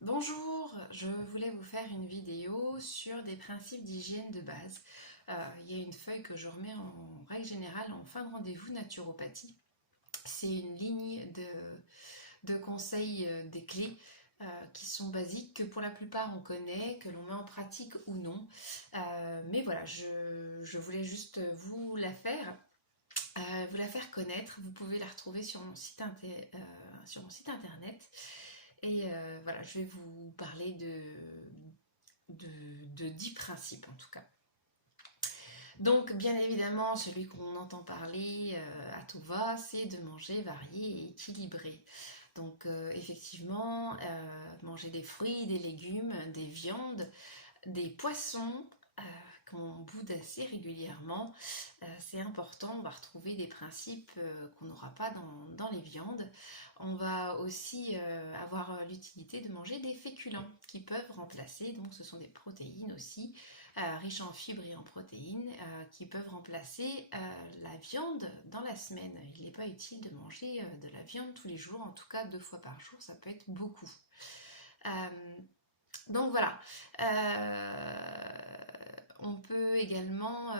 Bonjour, je voulais vous faire une vidéo sur des principes d'hygiène de base. Il y a une feuille que je remets en règle générale en fin de rendez-vous naturopathie. C'est une ligne de conseils, des clés qui sont basiques, que pour la plupart on connaît, que l'on met en pratique ou non. Mais voilà, je voulais juste vous la faire connaître. Vous pouvez la retrouver sur mon site internet. Et voilà, je vais vous parler de 10 principes en tout cas. Donc bien évidemment, celui qu'on entend parler à tout va, c'est de manger varié et équilibré. Donc effectivement, manger des fruits, des légumes, des viandes, des poissons euh, qu'on boude assez régulièrement. C'est important, on va retrouver des principes qu'on n'aura pas dans les viandes. On va aussi avoir l'utilité de manger des féculents qui peuvent remplacer, donc ce sont des protéines aussi, riches en fibres et en protéines, qui peuvent remplacer la viande dans la semaine. Il n'est pas utile de manger de la viande tous les jours, en tout cas 2 fois par jour, ça peut être beaucoup. Euh, donc voilà. On peut également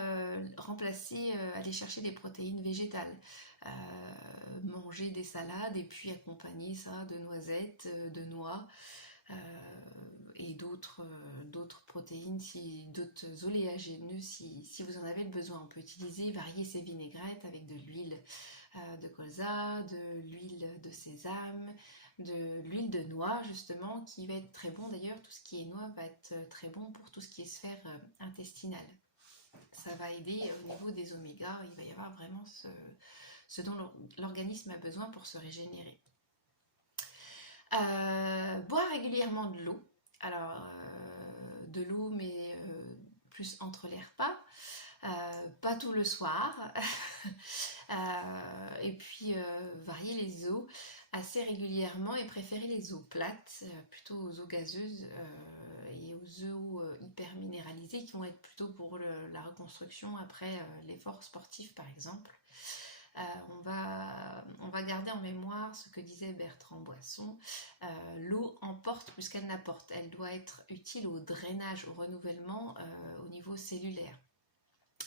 remplacer, aller chercher des protéines végétales. Euh, Manger des salades et puis accompagner ça de noisettes, de noix euh, et d'autres protéines, d'autres oléagineux si vous en avez le besoin. On peut utiliser, varier ces vinaigrettes avec de l'huile de colza, de l'huile de sésame, de l'huile de noix justement, qui va être très bon d'ailleurs. Tout ce qui est noix va être très bon pour tout ce qui est sphère intestinale. Ça va aider au niveau des omégas, il va y avoir vraiment ce dont l'organisme a besoin pour se régénérer. Boire régulièrement de l'eau. Alors, de l'eau, mais plus entre les repas. Pas tout le soir. Et puis, varier les eaux assez régulièrement et préférer les eaux plates, plutôt aux eaux gazeuses et aux eaux hyper minéralisées qui vont être plutôt pour la reconstruction après l'effort sportif par exemple. On va garder en mémoire ce que disait Bertrand Boisson. L'eau emporte plus qu'elle n'apporte. Elle doit être utile au drainage, au renouvellement au niveau cellulaire.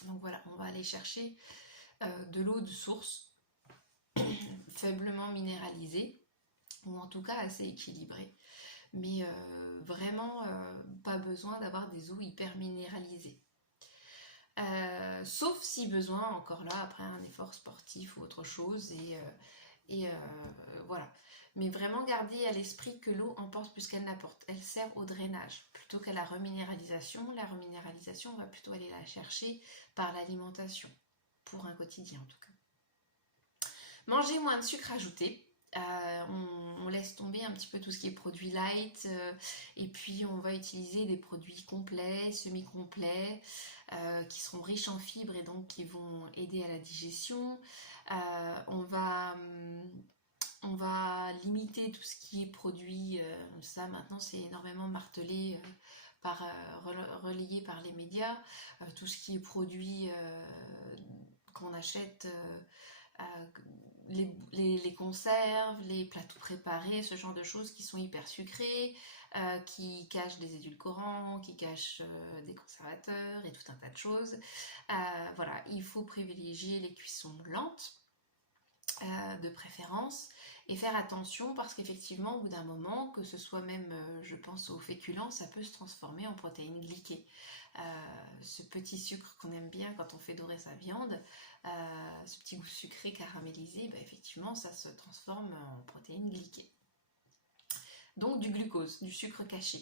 Donc voilà, on va aller chercher de l'eau de source faiblement minéralisée ou en tout cas assez équilibrée. Mais vraiment pas besoin d'avoir des eaux hyper minéralisées. Sauf si besoin, encore là, après un effort sportif ou autre chose. Voilà. Mais vraiment garder à l'esprit que l'eau emporte plus qu'elle n'apporte. Elle sert au drainage plutôt qu'à la reminéralisation. La reminéralisation, on va plutôt aller la chercher par l'alimentation, pour un quotidien en tout cas. Manger moins de sucre ajouté. On laisse tomber un petit peu tout ce qui est produit light et puis on va utiliser des produits complets, semi-complets qui seront riches en fibres et donc qui vont aider à la digestion. On va limiter tout ce qui est produit, ça maintenant c'est énormément martelé relayé par les médias, tout ce qui est produit qu'on achète les conserves, les plats tout préparés, ce genre de choses qui sont hyper sucrées, qui cachent des édulcorants, qui cachent des conservateurs et tout un tas de choses. Voilà, il faut privilégier les cuissons lentes de préférence et faire attention parce qu'effectivement au bout d'un moment, que ce soit même je pense aux féculents, ça peut se transformer en protéines glyquées. Ce petit sucre qu'on aime bien quand on fait dorer sa viande, ce petit goût sucré caramélisé, bah, effectivement ça se transforme en protéines glyquées. Donc du glucose, du sucre caché.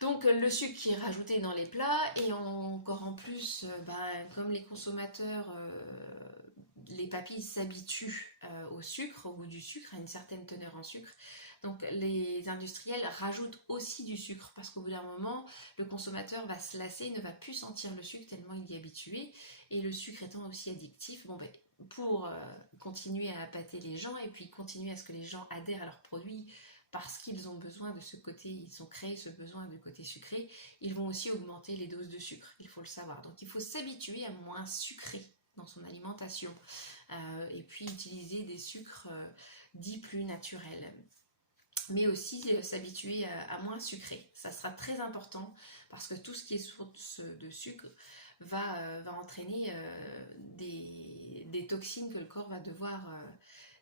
Donc le sucre qui est rajouté dans les plats et encore en plus, comme les consommateurs, les papilles s'habituent au sucre, au goût du sucre, à une certaine teneur en sucre. Donc les industriels rajoutent aussi du sucre parce qu'au bout d'un moment, le consommateur va se lasser, ne va plus sentir le sucre tellement il y est habitué. Et le sucre étant aussi addictif, pour continuer à appâter les gens et puis continuer à ce que les gens adhèrent à leurs produits parce qu'ils ont besoin de ce côté, ils ont créé ce besoin de côté sucré, ils vont aussi augmenter les doses de sucre, il faut le savoir. Donc il faut s'habituer à moins sucrer dans son alimentation et puis utiliser des sucres dits plus naturels. mais aussi s'habituer à moins sucrer. Ça sera très important parce que tout ce qui est source de sucre va entraîner des toxines que le corps va devoir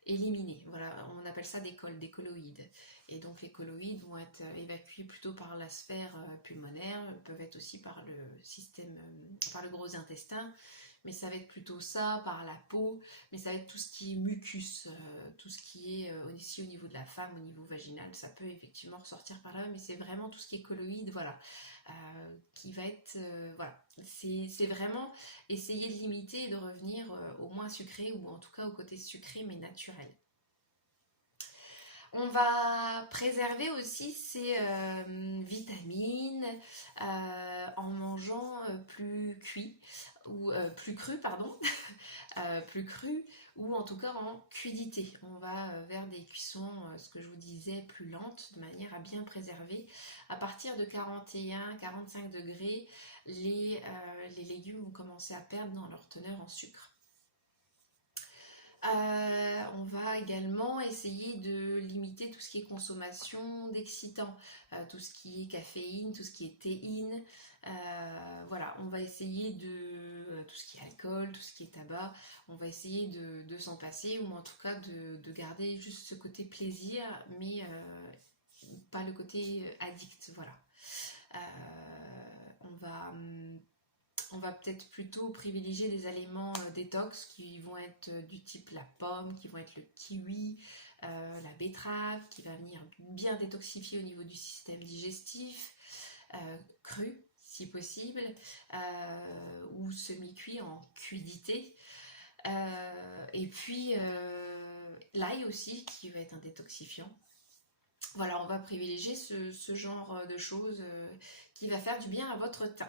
éliminer. Voilà, on appelle ça des colloïdes. Et donc les colloïdes vont être évacués plutôt par la sphère pulmonaire, peuvent être aussi par le système, par le gros intestin, mais ça va être plutôt ça, par la peau, mais ça va être tout ce qui est mucus, tout ce qui est aussi au niveau de la femme, au niveau vaginal, ça peut effectivement ressortir par là, mais c'est vraiment tout ce qui est colloïde, voilà, qui va être, voilà, c'est vraiment essayer de limiter et de revenir au moins sucré, ou en tout cas au côté sucré mais naturel. On va préserver aussi ces vitamines en mangeant plus cuit, ou plus cru, pardon, plus cru, ou en tout cas en cuidité. On va vers des cuissons, ce que je vous disais, plus lentes, de manière à bien préserver. À partir de 41-45 degrés, les légumes vont commencer à perdre dans leur teneur en sucre. On va également essayer de limiter tout ce qui est consommation d'excitants, tout ce qui est caféine, tout ce qui est théine. Voilà, on va essayer de tout ce qui est alcool, tout ce qui est tabac, on va essayer de s'en passer, ou en tout cas de garder juste ce côté plaisir, mais pas le côté addict. Voilà. On va peut-être plutôt privilégier des aliments détox qui vont être du type la pomme, qui vont être le kiwi, la betterave, qui va venir bien détoxifier au niveau du système digestif, cru si possible, ou semi-cuit en cuidité. Et puis l'ail aussi, qui va être un détoxifiant. Voilà, on va privilégier ce genre de choses qui va faire du bien à votre teint.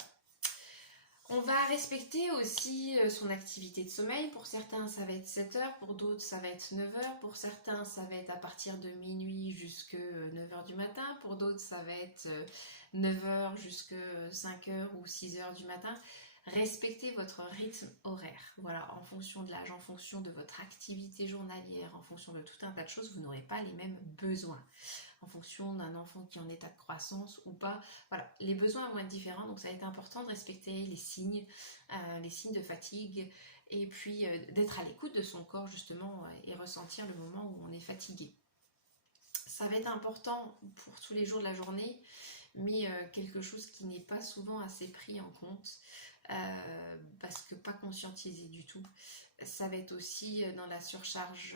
On va respecter aussi son activité de sommeil. Pour certains, ça va être 7 heures, pour d'autres, ça va être 9 heures. Pour certains, ça va être à partir de minuit jusqu'à 9 heures du matin. Pour d'autres, ça va être 9 heures jusqu'à 5 heures ou 6 heures du matin. Respectez votre rythme horaire. Voilà, en fonction de l'âge, en fonction de votre activité journalière, en fonction de tout un tas de choses, vous n'aurez pas les mêmes besoins. En fonction d'un enfant qui est en état de croissance ou pas. Voilà, les besoins vont être différents, donc ça va être important de respecter les signes de fatigue, et puis d'être à l'écoute de son corps justement et ressentir le moment où on est fatigué. Ça va être important pour tous les jours de la journée, mais quelque chose qui n'est pas souvent assez pris en compte, parce que pas conscientisé du tout. Ça va être aussi dans la surcharge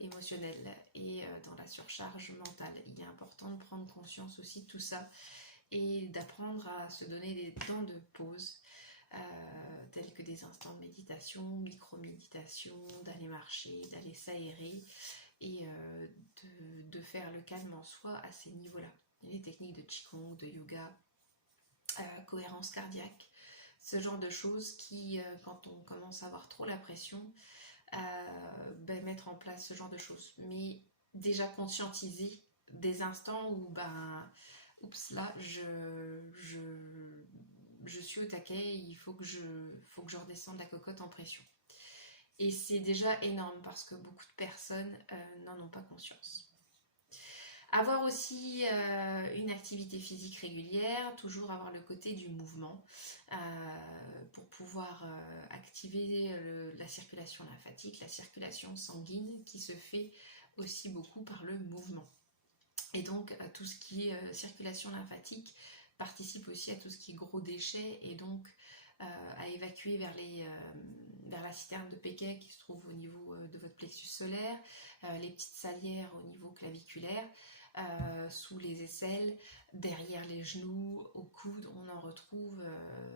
émotionnelle et dans la surcharge mentale. Il est important de prendre conscience aussi de tout ça et d'apprendre à se donner des temps de pause, tels que des instants de méditation, micro-méditation, d'aller marcher, d'aller s'aérer, et de faire le calme en soi à ces niveaux-là. Les techniques de Qigong, de yoga, cohérence cardiaque, ce genre de choses qui, quand on commence à avoir trop la pression, mettre en place ce genre de choses. Mais déjà conscientiser des instants où, oups, là, je suis au taquet, il faut que je redescende la cocotte en pression. Et c'est déjà énorme parce que beaucoup de personnes n'en ont pas conscience. Avoir aussi une activité physique régulière, toujours avoir le côté du mouvement pour pouvoir activer la circulation lymphatique, la circulation sanguine qui se fait aussi beaucoup par le mouvement. Et donc tout ce qui est circulation lymphatique participe aussi à tout ce qui est gros déchets, et donc à évacuer vers la citerne de Péquet qui se trouve au niveau de votre plexus solaire, les petites salières au niveau claviculaire, sous les aisselles, derrière les genoux, au coude, on en retrouve,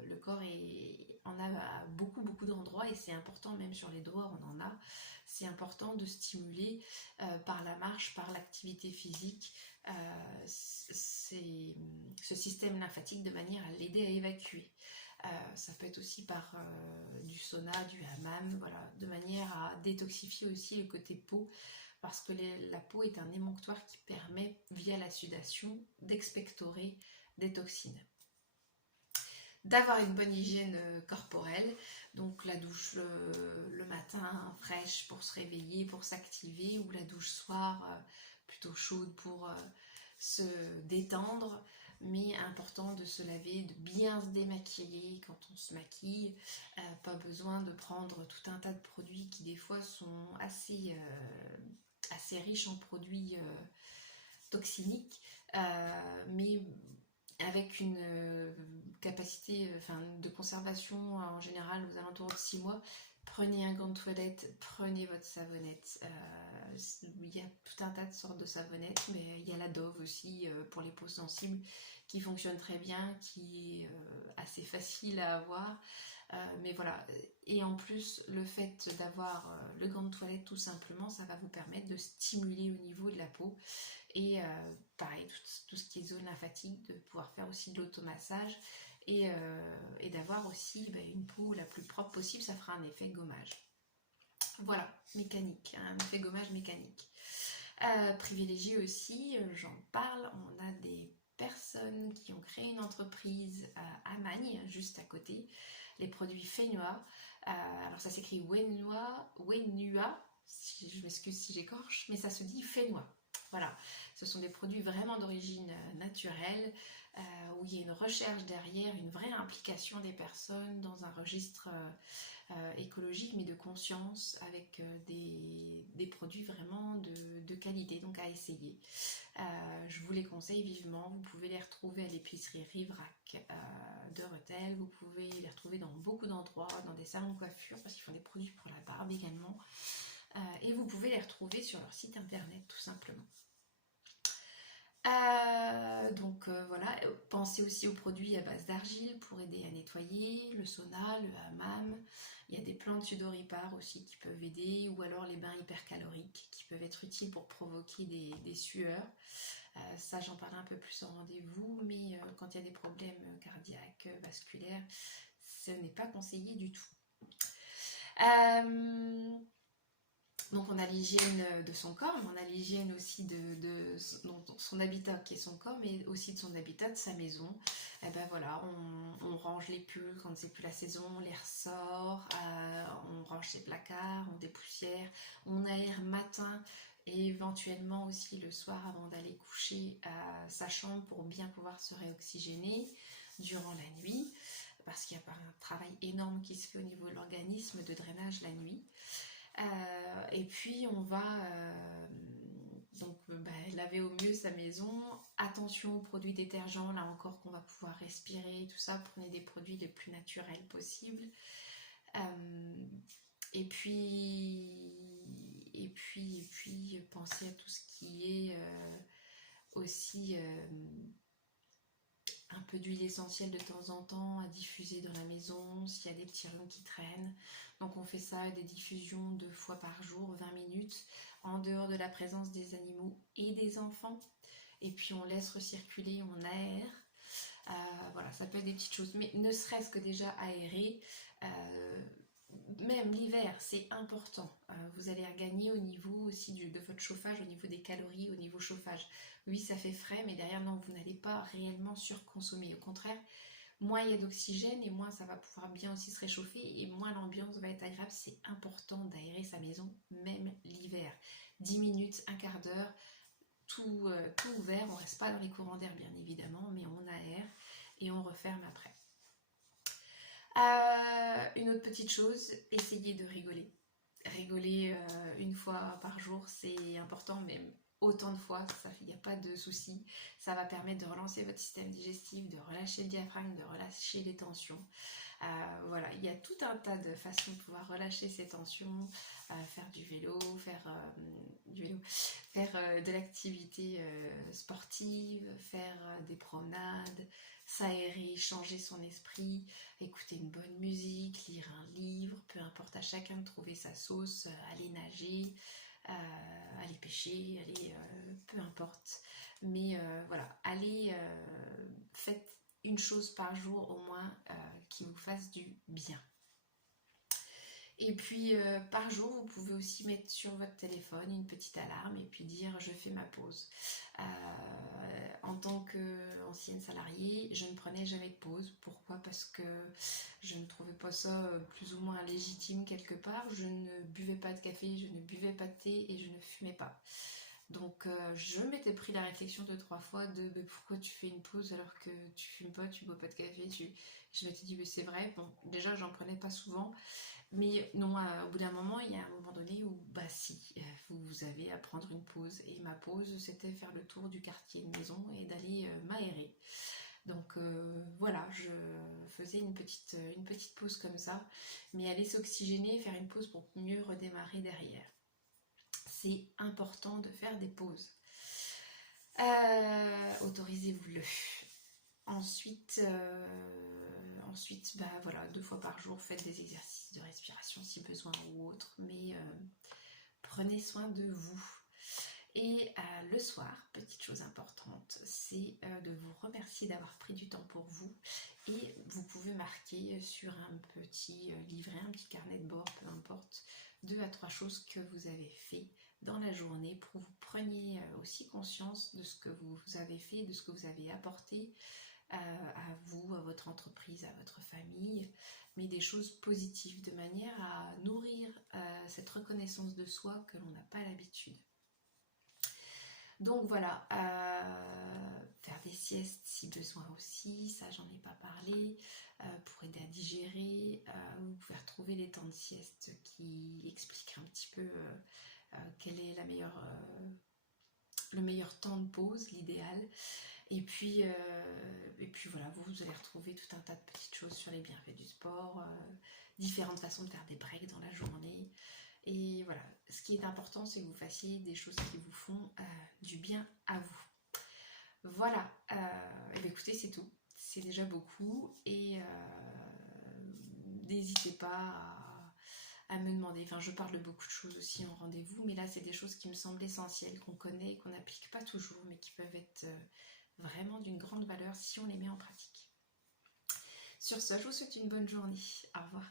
le corps en a beaucoup d'endroits, et c'est important, même sur les doigts on en a, c'est important de stimuler par la marche, par l'activité physique, ce système lymphatique de manière à l'aider à évacuer. Ça peut être aussi par du sauna, du hammam, voilà, de manière à détoxifier aussi le côté peau, parce que la peau est un émonctoire qui permet, via la sudation, d'expectorer des toxines. D'avoir une bonne hygiène corporelle, donc la douche le matin fraîche pour se réveiller, pour s'activer, ou la douche soir plutôt chaude pour se détendre, mais important de se laver, de bien se démaquiller quand on se maquille. Pas besoin de prendre tout un tas de produits qui des fois sont assez riches en produits toxiniques, mais avec une capacité de conservation en général aux alentours de 6 mois. Prenez un gant de toilette, prenez votre savonnette. Il y a tout un tas de sortes de savonnettes, mais il y a la Dove aussi pour les peaux sensibles qui fonctionne très bien, qui est assez facile à avoir. Mais voilà, et en plus le fait d'avoir le gant de toilette tout simplement, ça va vous permettre de stimuler au niveau de la peau et pareil, tout ce qui est zone lymphatique, de pouvoir faire aussi de l'automassage et d'avoir aussi une peau la plus propre possible, ça fera un effet gommage. Voilà, mécanique, un effet gommage mécanique. Privilégié aussi, j'en parle, on a des personnes qui ont créé une entreprise à Magne, juste à côté, les produits Fenua. Alors ça s'écrit Wenua, je m'excuse si j'écorche, mais ça se dit Fenua. Voilà, ce sont des produits vraiment d'origine naturelle, où il y a une recherche derrière, une vraie implication des personnes dans un registre écologique, mais de conscience, avec des produits vraiment de qualité, donc à essayer. Je vous les conseille vivement. Vous pouvez les retrouver à l'épicerie Riverac de Rethel. Vous pouvez les retrouver dans beaucoup d'endroits, dans des salons de coiffure, parce qu'ils font des produits pour la barbe également. Et vous pouvez les retrouver sur leur site internet, tout simplement. Voilà, pensez aussi aux produits à base d'argile pour aider à nettoyer, le sauna, le hammam. Il y a des plantes sudoripares aussi qui peuvent aider, ou alors les bains hypercaloriques qui peuvent être utiles pour provoquer des sueurs. Ça, j'en parle un peu plus en rendez-vous, mais quand il y a des problèmes cardiaques, vasculaires, ce n'est pas conseillé du tout. Donc on a l'hygiène de son corps, mais on a l'hygiène aussi de son habitat qui est son corps, mais aussi de son habitat, de sa maison. Et ben voilà, on range les pulls quand c'est plus la saison, on les ressort, on range ses placards, on dépoussière, on aère matin et éventuellement aussi le soir avant d'aller coucher sa chambre pour bien pouvoir se réoxygéner durant la nuit, parce qu'il y a un travail énorme qui se fait au niveau de l'organisme de drainage la nuit. Et puis on va laver au mieux sa maison. Attention aux produits détergents, là encore qu'on va pouvoir respirer, tout ça. Prenez des produits les plus naturels possibles. Et puis pensez à tout ce qui est aussi un peu d'huile essentielle de temps en temps à diffuser dans la maison s'il y a des petits rhumes qui traînent. Donc on fait ça, des diffusions 2 fois par jour, 20 minutes, en dehors de la présence des animaux et des enfants. Et puis on laisse recirculer, on aère. Voilà, ça peut être des petites choses, mais ne serait-ce que déjà aérer. Même l'hiver, c'est important. Vous allez regagner au niveau aussi de votre chauffage, au niveau des calories, au niveau chauffage. Oui, ça fait frais, mais derrière, non, vous n'allez pas réellement surconsommer. Au contraire, moins il y a d'oxygène et moins ça va pouvoir bien aussi se réchauffer et moins l'ambiance va être agréable. C'est important d'aérer sa maison, même l'hiver. 10 minutes, un quart d'heure, tout ouvert. On ne reste pas dans les courants d'air, bien évidemment, mais on aère et on referme après. Une autre petite chose, essayez de rigoler. Rigoler 1 fois par jour, c'est important, même autant de fois, il n'y a pas de souci. Ça va permettre de relancer votre système digestif, de relâcher le diaphragme, de relâcher les tensions. Voilà, il y a tout un tas de façons de pouvoir relâcher ces tensions, faire du vélo, faire de l'activité sportive, faire des promenades, s'aérer, changer son esprit, écouter une bonne musique, lire un livre, peu importe, à chacun de trouver sa sauce, aller nager, aller pêcher, peu importe. Mais voilà, faites une chose par jour au moins qui vous fasse du bien. Et puis par jour, vous pouvez aussi mettre sur votre téléphone une petite alarme et puis dire je fais ma pause. En tant qu'ancienne salariée, je ne prenais jamais de pause. Pourquoi? Parce que je ne trouvais pas ça plus ou moins légitime quelque part. Je ne buvais pas de café, je ne buvais pas de thé et je ne fumais pas. Donc je m'étais pris la réflexion 2-3 fois de mais pourquoi tu fais une pause alors que tu fumes pas, tu bois pas de café, je m'étais dit mais c'est vrai, bon déjà j'en prenais pas souvent, mais non, au bout d'un moment, il y a un moment donné où bah si, vous avez à prendre une pause, et ma pause c'était faire le tour du quartier de maison et d'aller m'aérer. Donc voilà, je faisais une petite pause comme ça, mais aller s'oxygéner, faire une pause pour mieux redémarrer derrière. C'est important de faire des pauses. Autorisez-vous-le. Ensuite, bah voilà, 2 fois par jour, faites des exercices de respiration si besoin ou autre, mais prenez soin de vous. Et le soir, petite chose importante, c'est de vous remercier d'avoir pris du temps pour vous. Et vous pouvez marquer sur un petit livret, un petit carnet de bord, peu importe, 2 à 3 choses que vous avez fait dans la journée pour que vous preniez aussi conscience de ce que vous avez fait, de ce que vous avez apporté à vous, à votre entreprise, à votre famille, mais des choses positives de manière à nourrir cette reconnaissance de soi que l'on n'a pas l'habitude. Donc voilà, faire des siestes si besoin aussi, ça j'en ai pas parlé, pour aider à digérer. Vous pouvez retrouver les temps de sieste qui expliquent un petit peu quel est le meilleur temps de pause, l'idéal. Et puis voilà, vous allez retrouver tout un tas de petites choses sur les bienfaits du sport, différentes façons de faire des breaks dans la journée. Et voilà, ce qui est important, c'est que vous fassiez des choses qui vous font du bien à vous. Voilà, et bien écoutez, c'est tout. C'est déjà beaucoup. Et n'hésitez pas à me demander. Enfin, je parle de beaucoup de choses aussi en rendez-vous, mais là, c'est des choses qui me semblent essentielles, qu'on connaît, qu'on n'applique pas toujours, mais qui peuvent être vraiment d'une grande valeur si on les met en pratique. Sur ce, je vous souhaite une bonne journée. Au revoir.